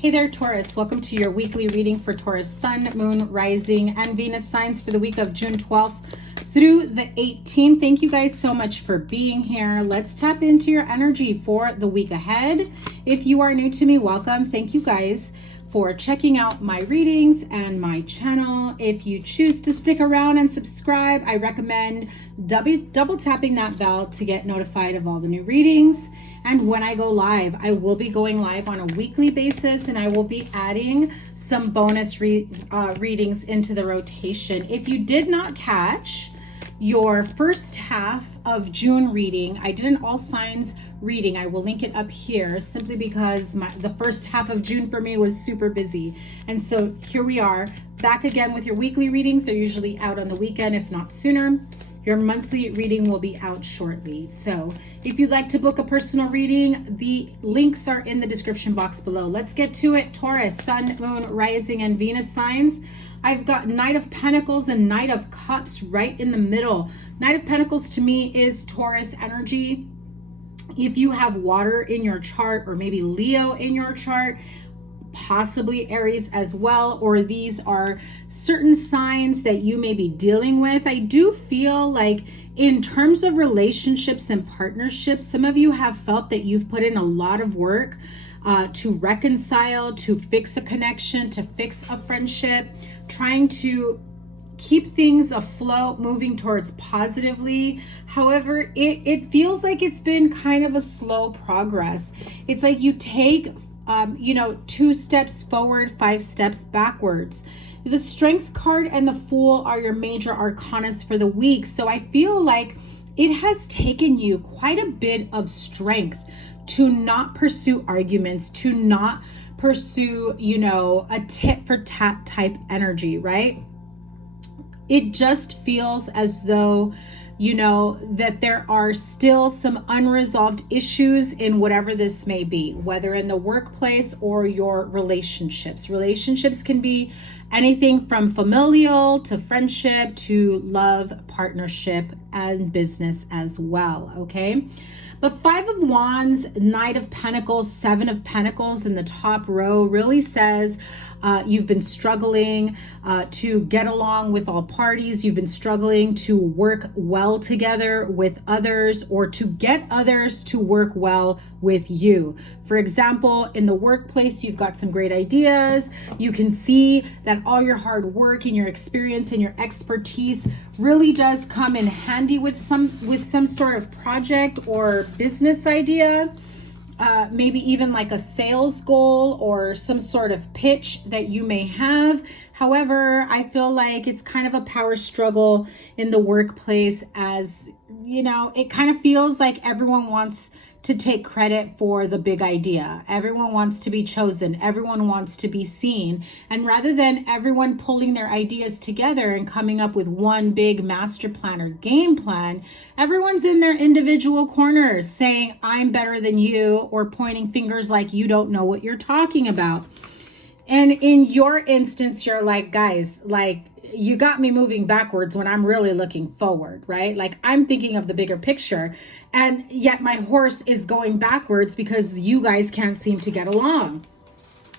Hey there, Taurus. Welcome to your weekly reading for Taurus Sun, Moon, Rising, and Venus signs for the week of June 12th through the 18th. Thank you guys so much for being here. Let's tap into your energy for the week ahead. If you are new to me, welcome. Thank you guys for checking out my readings and my channel. If you choose to stick around and subscribe, I recommend double tapping that bell to get notified of all the new readings. And when I go live, I will be going live on a weekly basis, and I will be adding some bonus readings into the rotation. If you did not catch your first half of June reading, I did an all signs reading. I will link it up here simply because the first half of June for me was super busy. And so here we are back again with your weekly readings. They're usually out on the weekend, if not sooner. Your monthly reading will be out shortly. So if you'd like to book a personal reading, the links are in the description box below. Let's get to it. Taurus, Sun, Moon, Rising, and Venus signs. I've got Knight of Pentacles and Knight of Cups right in the middle. Knight of Pentacles to me is Taurus energy. If you have water in your chart, or maybe Leo in your chart, possibly Aries as well, or these are certain signs that you may be dealing with. I do feel like in terms of relationships and partnerships, some of you have felt that you've put in a lot of work to reconcile, to fix a connection, to fix a friendship, trying to keep things afloat, moving towards positively. However, it feels like it's been kind of a slow progress. It's like you take 2 steps forward, 5 steps backwards. The Strength card and the Fool are your major arcanas for the week. So I feel like it has taken you quite a bit of strength to not pursue arguments, to not pursue, a tit for tat type energy, right? It just feels as though that there are still some unresolved issues in whatever this may be, whether in the workplace or your relationships. Relationships can be anything from familial to friendship to love, partnership, and business as well, okay? But 5 of Wands, Knight of Pentacles, 7 of Pentacles in the top row really says you've been struggling to get along with all parties. You've been struggling to work well together with others, or to get others to work well with you. For example, in the workplace, you've got some great ideas. You can see that all your hard work and your experience and your expertise really does come in handy with some sort of project or business idea. Maybe even like a sales goal or some sort of pitch that you may have. However, I feel like it's kind of a power struggle in the workplace, as it kind of feels like everyone wants to take credit for the big idea. Everyone wants to be chosen. Everyone wants to be seen. And rather than everyone pulling their ideas together and coming up with one big master plan or game plan, everyone's in their individual corners saying, I'm better than you, or pointing fingers like you don't know what you're talking about. And in your instance, you're like, guys, like, you got me moving backwards when I'm really looking forward, right? Like, I'm thinking of the bigger picture, and yet my horse is going backwards because you guys can't seem to get along.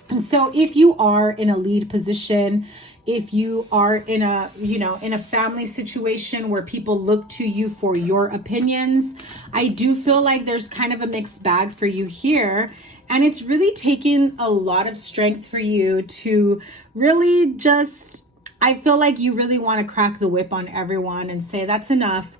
And so if you are in a lead position, if you are in a, in a family situation where people look to you for your opinions, I do feel like there's kind of a mixed bag for you here. And it's really taken a lot of strength for you to really just, I feel like you really want to crack the whip on everyone and say, that's enough.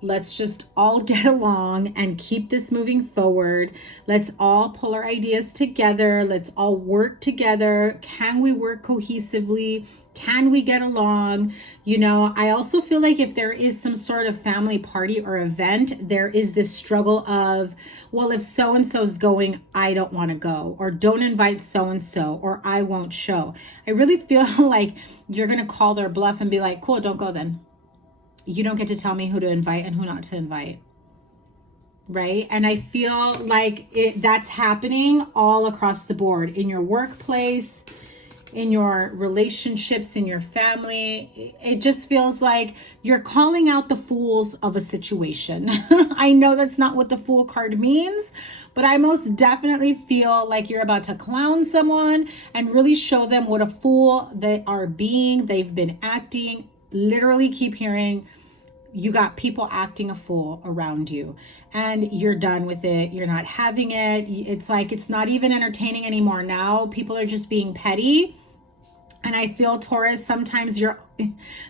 Let's just all get along and keep this moving forward. Let's all pull our ideas together. Let's all work together. Can we work cohesively? Can we get along? I also feel like if there is some sort of family party or event, there is this struggle of, well, if so-and-so's going, I don't want to go, or don't invite so-and-so, or I won't show. I really feel like you're going to call their bluff and be like, cool, don't go then. You don't get to tell me who to invite and who not to invite, right? And I feel like that's happening all across the board, in your workplace, in your relationships, in your family. It just feels like you're calling out the fools of a situation. I know that's not what the Fool card means, but I most definitely feel like you're about to clown someone and really show them what a fool they are being. They've been acting. Literally keep hearing, you got people acting a fool around you and you're done with it. You're not having it. It's like, it's not even entertaining anymore. Now people are just being petty. And I feel, Taurus, sometimes you're,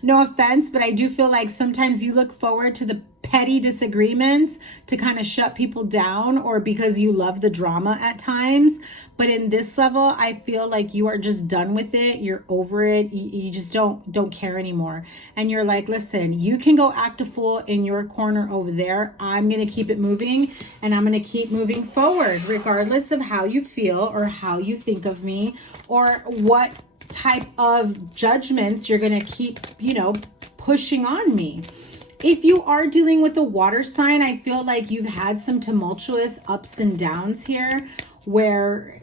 no offense, but I do feel like sometimes you look forward to the petty disagreements to kind of shut people down, or because you love the drama at times. But in this level, I feel like you are just done with it. You're over it. You just don't care anymore. And you're like, listen, you can go act a fool in your corner over there. I'm going to keep it moving, and I'm going to keep moving forward, regardless of how you feel or how you think of me, or what type of judgments you're going to keep, pushing on me. If you are dealing with a water sign, I feel like you've had some tumultuous ups and downs here, where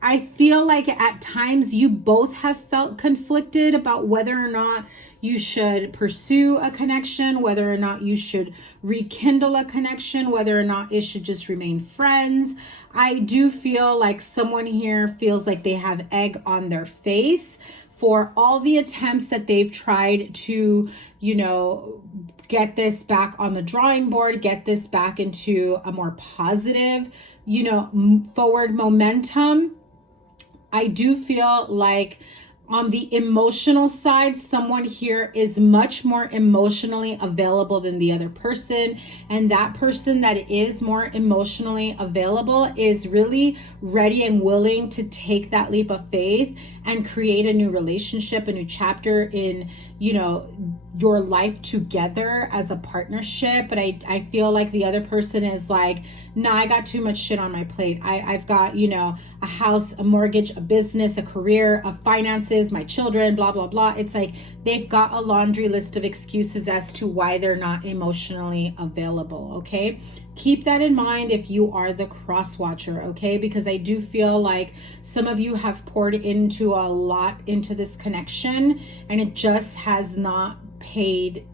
I feel like at times you both have felt conflicted about whether or not you should pursue a connection, whether or not you should rekindle a connection, whether or not it should just remain friends. I do feel like someone here feels like they have egg on their face for all the attempts that they've tried to, get this back on the drawing board, get this back into a more positive, forward momentum. I do feel like on the emotional side, someone here is much more emotionally available than the other person. And that person that is more emotionally available is really ready and willing to take that leap of faith and create a new relationship, a new chapter in, your life together as a partnership. But I feel like the other person is like, nah, I got too much shit on my plate. I've got, a house, a mortgage, a business, a career, a finances, my children, blah, blah, blah. It's like they've got a laundry list of excuses as to why they're not emotionally available, okay? Keep that in mind if you are the cross watcher, okay? Because I do feel like some of you have poured into a lot into this connection, and it just has not paid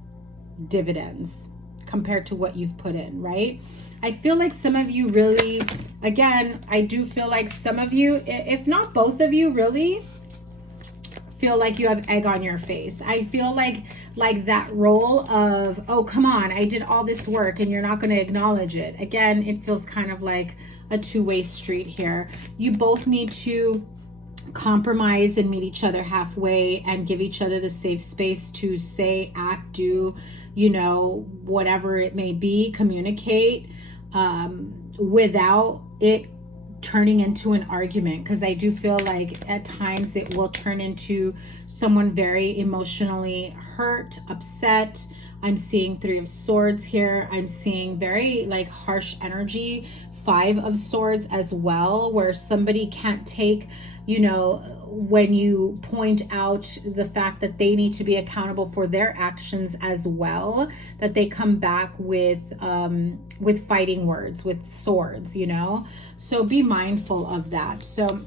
dividends compared to what you've put in, right? I feel like some of you really, again, I do feel like some of you, if not both of you, really feel like you have egg on your face. I feel like that role of, oh, come on, I did all this work and you're not going to acknowledge it. Again, it feels kind of like a two-way street here. You both need to compromise and meet each other halfway and give each other the safe space to say, act, do, whatever it may be, communicate without it turning into an argument. Because I do feel like at times it will turn into someone very emotionally hurt, upset. I'm seeing 3 of Swords here. I'm seeing very harsh energy, 5 of Swords as well, where somebody can't take, when you point out the fact that they need to be accountable for their actions as well, that they come back with fighting words, with swords, so be mindful of that. So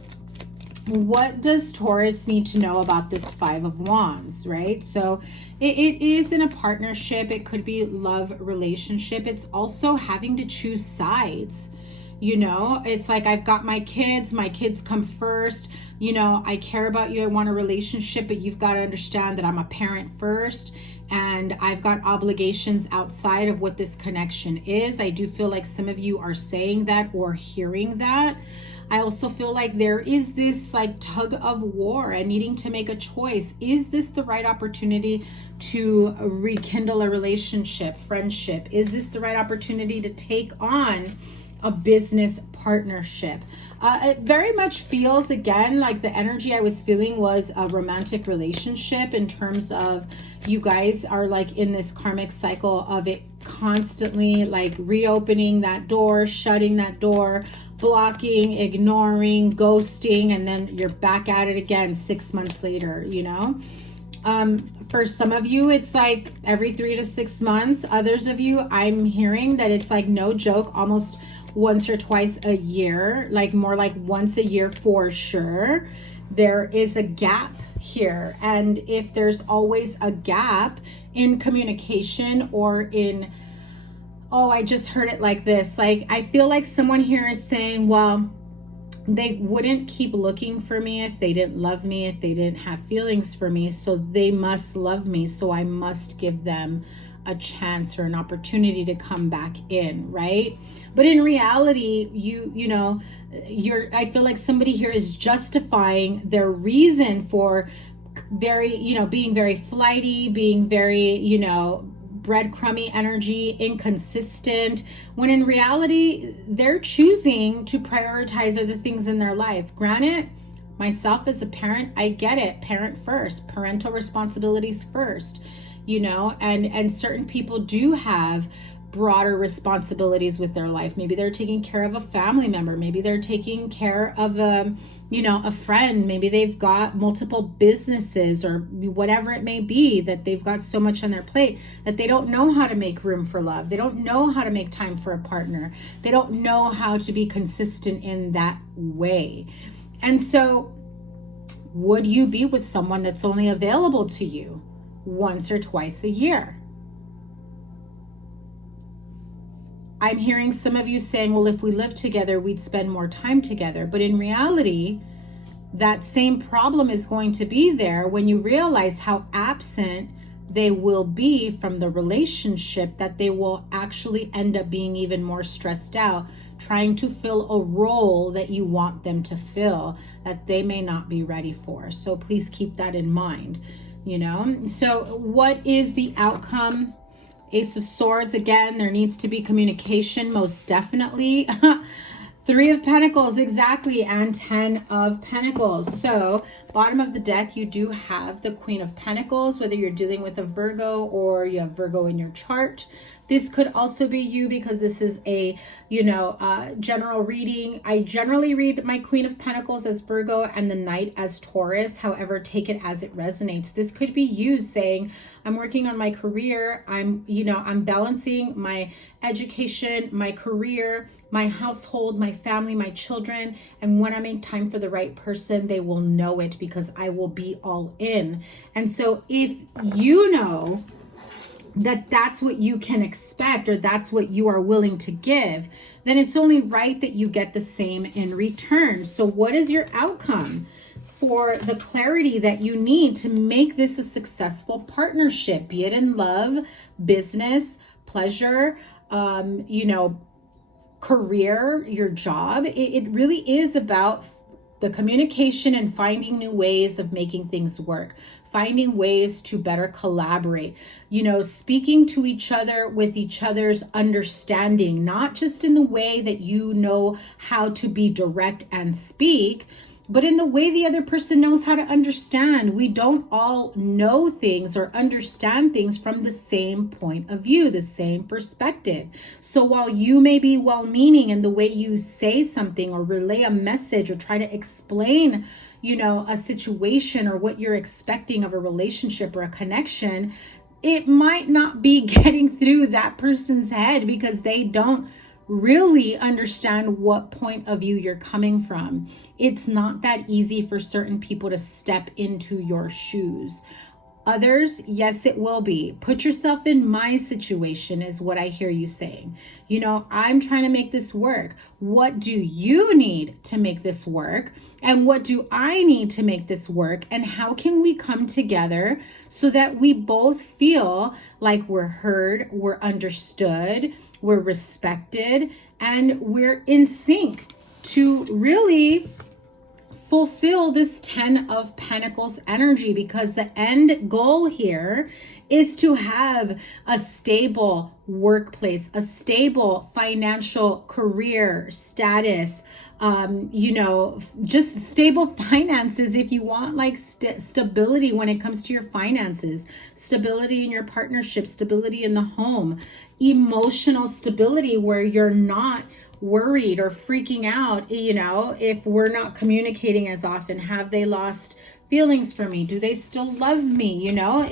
what does Taurus need to know about this 5 of Wands, right? So it is in a partnership. It could be love relationship. It's also having to choose sides. It's like, I've got my kids come first. I care about you. I want a relationship, but you've got to understand that I'm a parent first, and I've got obligations outside of what this connection is. I do feel like some of you are saying that or hearing that. I also feel like there is this tug of war and needing to make a choice. Is this the right opportunity to rekindle a relationship, friendship? Is this the right opportunity to take on a business partnership? It very much feels, again, like the energy I was feeling was a romantic relationship, in terms of you guys are in this karmic cycle of it constantly reopening that door, shutting that door, blocking, ignoring, ghosting, and then you're back at it again 6 months later, For some of you, it's every 3 to 6 months. Others of you, I'm hearing that it's no joke, almost once or twice a year, more like once a year for sure. there is a gap here. And if there's always a gap in communication or in, oh, I just heard it like this. Like, I feel like someone here is saying, well, they wouldn't keep looking for me if they didn't love me, if they didn't have feelings for me. So they must love me. So I must give them a chance or an opportunity to come back in, right? But in reality, I feel like somebody here is justifying their reason for being very flighty, being very, breadcrumby energy, inconsistent, when in reality, they're choosing to prioritize other things in their life. Granted, myself as a parent, I get it. Parent first, parental responsibilities first, and certain people do have broader responsibilities with their life. Maybe they're taking care of a family member. Maybe they're taking care of a friend. Maybe they've got multiple businesses or whatever it may be, that they've got so much on their plate that they don't know how to make room for love. They don't know how to make time for a partner. They don't know how to be consistent in that way. And so would you be with someone that's only available to you once or twice a year? I'm hearing some of you saying, well, if we lived together, we'd spend more time together. But in reality, that same problem is going to be there when you realize how absent they will be from the relationship, that they will actually end up being even more stressed out, trying to fill a role that you want them to fill, that they may not be ready for. So please keep that in mind, So what is the outcome? Ace of Swords, again, there needs to be communication, most definitely. 3 of Pentacles, exactly, and 10 of Pentacles. So bottom of the deck, you do have the Queen of Pentacles, whether you're dealing with a Virgo or you have Virgo in your chart. This could also be you, because this is a, general reading. I generally read my Queen of Pentacles as Virgo and the Knight as Taurus. However, take it as it resonates. This could be you saying, I'm working on my career. I'm balancing my education, my career, my household, my family, my children. And when I make time for the right person, they will know it, because I will be all in. And so if you know that that's what you can expect, or that's what you are willing to give, then it's only right that you get the same in return. So what is your outcome for the clarity that you need to make this a successful partnership, be it in love, business, pleasure, career, your job? It really is about the communication and finding new ways of making things work, finding ways to better collaborate, speaking to each other with each other's understanding, not just in the way that you know how to be direct and speak, but in the way the other person knows how to understand. We don't all know things or understand things from the same point of view, the same perspective. So while you may be well-meaning in the way you say something or relay a message or try to explain, a situation or what you're expecting of a relationship or a connection, it might not be getting through that person's head, because they don't really understand what point of view you're coming from. It's not that easy for certain people to step into your shoes. Others, yes, it will be. Put yourself in my situation is what I hear you saying. I'm trying to make this work. What do you need to make this work? And what do I need to make this work? And how can we come together so that we both feel like we're heard, we're understood, we're respected, and we're in sync to really fulfill this 10 of Pentacles energy? Because the end goal here is to have a stable workplace, a stable financial career status, just stable finances. If you want like stability when it comes to your finances, stability in your partnership, stability in the home, emotional stability where you're not worried or freaking out, if we're not communicating as often. Have they lost feelings for me? Do they still love me? You know,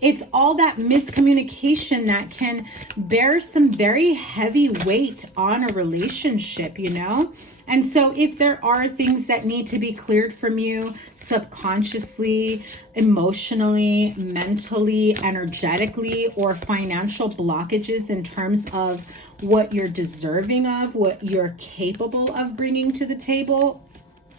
it's all that miscommunication that can bear some very heavy weight on a relationship, you know? And so if there are things that need to be cleared from you subconsciously, emotionally, mentally, energetically, or financial blockages in terms of what you're deserving of, what you're capable of bringing to the table,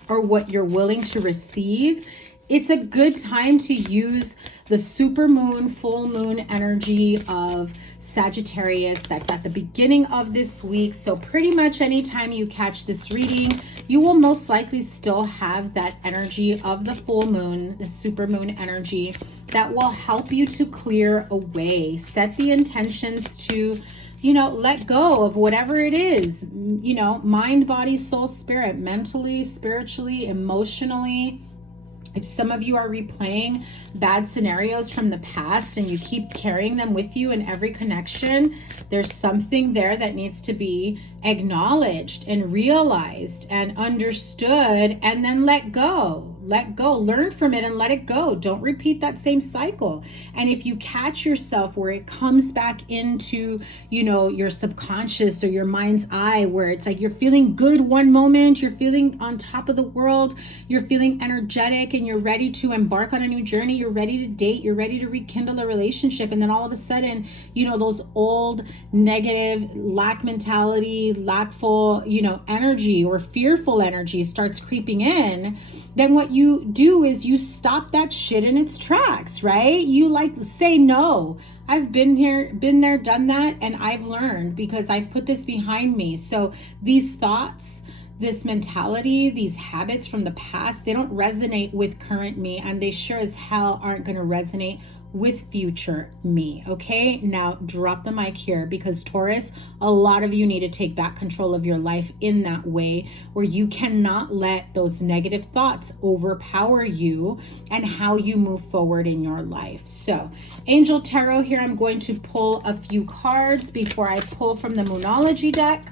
or what you're willing to receive, it's a good time to use the supermoon, full moon energy of Sagittarius that's at the beginning of this week. So pretty much anytime you catch this reading, you will most likely still have that energy of the full moon, the supermoon energy that will help you to clear away, set the intentions to, you know, let go of whatever it is, you know, mind, body, soul, spirit, mentally, spiritually, emotionally. If some of you are replaying bad scenarios from the past and you keep carrying them with you in every connection, there's something there that needs to be acknowledged and realized and understood, and then let go. Let go, learn from it and let it go. Don't repeat that same cycle. And if you catch yourself where it comes back into, you know, your subconscious or your mind's eye, where it's like you're feeling good one moment, you're feeling on top of the world, you're feeling energetic and you're ready to embark on a new journey, you're ready to date, you're ready to rekindle a relationship, and then all of a sudden, you know, those old negative lack mentality, lackful, you know, energy or fearful energy starts creeping in, then what you do is you stop that shit in its tracks, right? You like say, no, I've been here, been there, done that, and I've learned because I've put this behind me. So these thoughts, this mentality, these habits from the past, they don't resonate with current me, and they sure as hell aren't going to resonate with future me. Okay, now drop the mic here, because Taurus, a lot of you need to take back control of your life in that way, where you cannot let those negative thoughts overpower you and how you move forward in your life. So Angel Tarot here, I'm going to pull a few cards before I pull from the Moonology deck.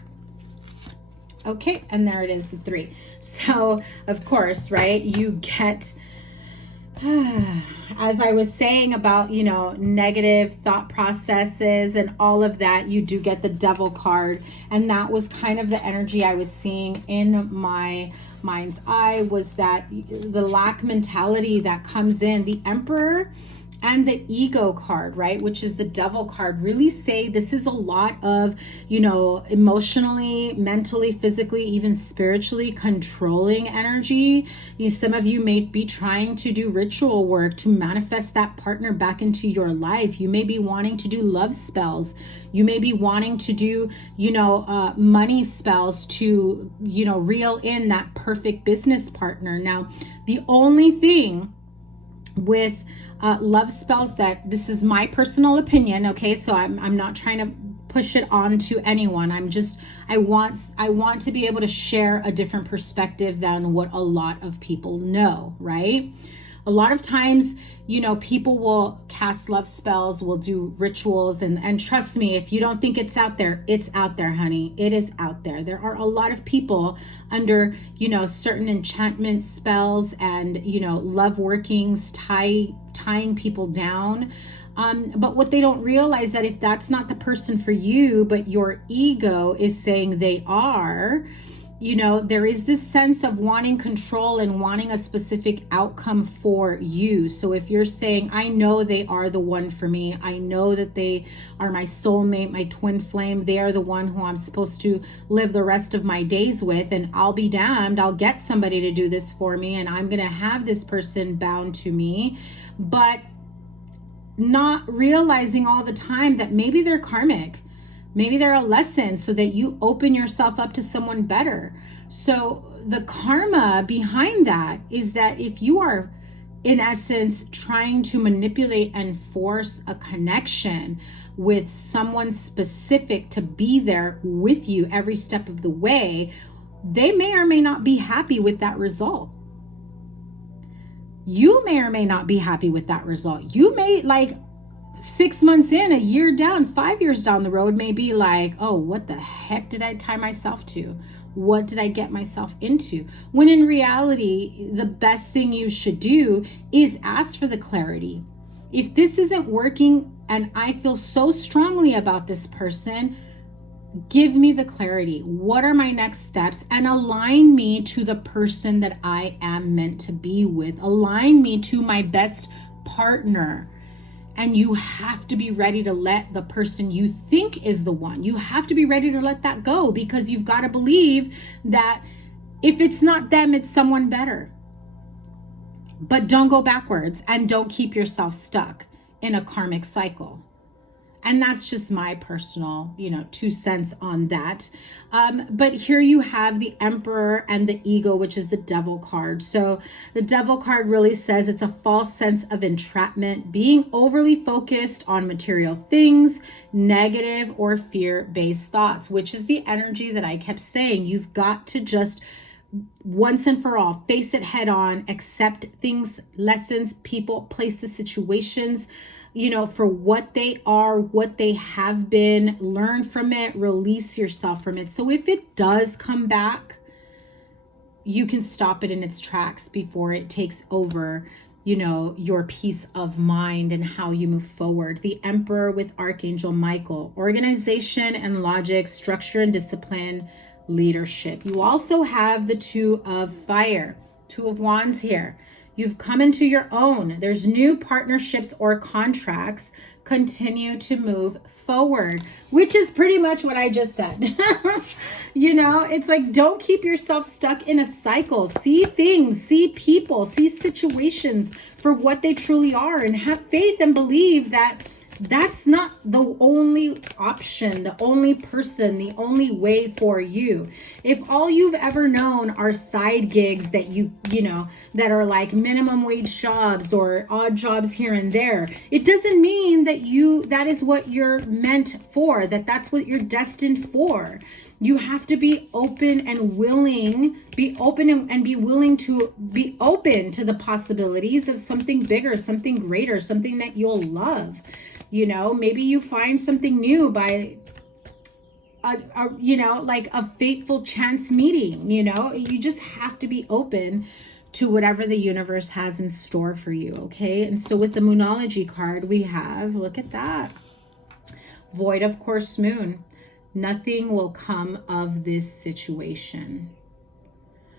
Okay, and there it is, the 3. So of course, right, you get as I was saying about, you know, negative thought processes and all of that, you do get the Devil card. And that was kind of the energy I was seeing in my mind's eye, was that the lack mentality that comes in. The Emperor and the Ego card, right, which is the Devil card, really say this is a lot of, you know, emotionally, mentally, physically, even spiritually controlling energy. Some of you may be trying to do ritual work to manifest that partner back into your life. You may be wanting to do love spells. You may be wanting to do, you know, money spells to, you know, reel in that perfect business partner. Now, the only thing with love spells, that this is my personal opinion, okay, so I'm not trying to push it on to anyone. I want to be able to share a different perspective than what a lot of people know, right? A lot of times, you know, people will cast love spells, will do rituals, and trust me, if you don't think it's out there, it's out there, honey. It is out there. There are a lot of people under, you know, certain enchantment spells and, you know, love workings, tying people down. But what they don't realize, that if that's not the person for you, but your ego is saying they are, you know, there is this sense of wanting control and wanting a specific outcome for you. So if you're saying, I know they are the one for me, I know that they are my soulmate, my twin flame, they are the one who I'm supposed to live the rest of my days with, and I'll be damned, I'll get somebody to do this for me, and I'm going to have this person bound to me, but not realizing all the time that maybe they're karmic. Maybe they're a lesson so that you open yourself up to someone better. So the karma behind that is that if you are, in essence, trying to manipulate and force a connection with someone specific to be there with you every step of the way, they may or may not be happy with that result. You may or may not be happy with that result. You may, like, 6 months in, a year down, 5 years down the road, may be like, oh, what the heck did I tie myself to? What did I get myself into? When in reality, the best thing you should do is ask for the clarity. If this isn't working and I feel so strongly about this person, give me the clarity. What are my next steps? And align me to the person that I am meant to be with. Align me to my best partner. And you have to be ready to let the person you think is the one. You have to be ready to let that go, because you've got to believe that if it's not them, it's someone better. But don't go backwards and don't keep yourself stuck in a karmic cycle. And that's just my personal, 2 cents on that. But here you have the Emperor and the Ego, which is the Devil card. So the Devil card really says it's a false sense of entrapment, being overly focused on material things, negative or fear-based thoughts, which is the energy that I kept saying. You've got to just once and for all face it head on, accept things, lessons, people, places, situations, for what they are, what they have been. Learn from it, release yourself from it. So if it does come back, you can stop it in its tracks before it takes over, your peace of mind and how you move forward. The Emperor with Archangel Michael, organization and logic, structure and discipline, leadership. You also have the Two of Fire, Two of Wands here. You've come into your own. There's new partnerships or contracts. Continue to move forward, which is pretty much what I just said. It's like, don't keep yourself stuck in a cycle. See things, see people, see situations for what they truly are, and have faith and believe that that's not the only option, the only person, the only way for you. If all you've ever known are side gigs that that are like minimum wage jobs or odd jobs here and there, it doesn't mean that that is what you're meant for, that's what you're destined for. You have to be open and willing, be willing to be open to the possibilities of something bigger, something greater, something that you'll love. Maybe you find something new by like a fateful chance meeting. You just have to be open to whatever the universe has in store for you. Okay. And so with the Moonology card, we have, look at that, Void of Course Moon. Nothing will come of this situation.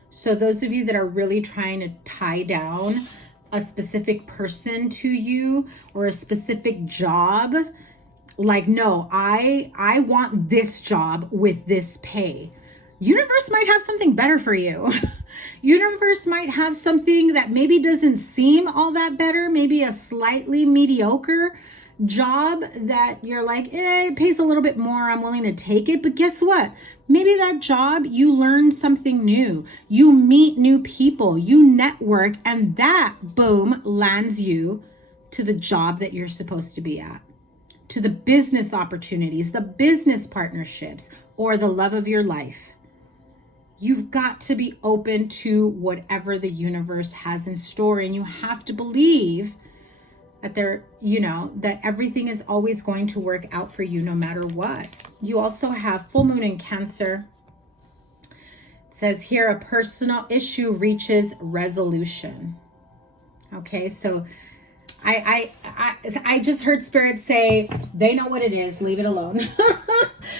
So those of you that are really trying to tie down a specific person to you or a specific job, like, no, I want this job with this pay. Universe might have something better for you. Universe might have something that maybe doesn't seem all that better, maybe a slightly mediocre job that you're like, it pays a little bit more, I'm willing to take it. But guess what? Maybe that job, you learn something new, you meet new people, you network, and that, boom, lands you to the job that you're supposed to be at, to the business opportunities, the business partnerships, or the love of your life. You've got to be open to whatever the universe has in store, and you have to believe that that everything is always going to work out for you no matter what. You also have full moon in Cancer. It says here, a personal issue reaches resolution. Okay, so I just heard Spirit say they know what it is, leave it alone.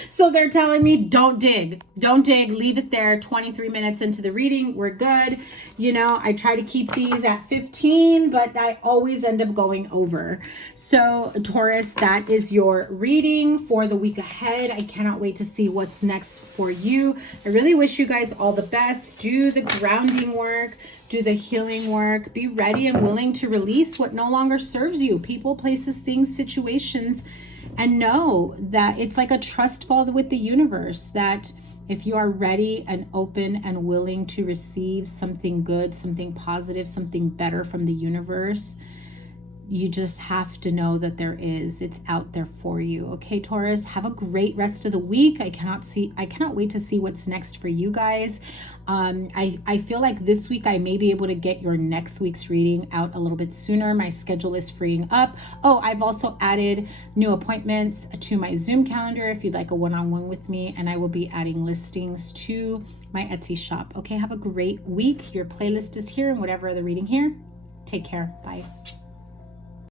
So they're telling me don't dig, leave it there. 23 minutes into the reading, we're good. I try to keep these at 15, but I always end up going over. So Taurus, that is your reading for the week ahead. I cannot wait to see what's next for you. I really wish you guys all the best. Do the grounding work, do the healing work, be ready and willing to release what no longer serves you, people, places, things, situations, and know that it's like a trust fall with the universe, that if you are ready and open and willing to receive something good, something positive, something better from the universe, you just have to know that it's out there for you. Okay, Taurus, have a great rest of the week. I cannot wait to see what's next for you guys. I feel like this week I may be able to get your next week's reading out a little bit sooner. My schedule is freeing up. Oh, I've also added new appointments to my Zoom calendar if you'd like a one-on-one with me, and I will be adding listings to my Etsy shop. Okay, have a great week. Your playlist is here and whatever other reading here. Take care. Bye.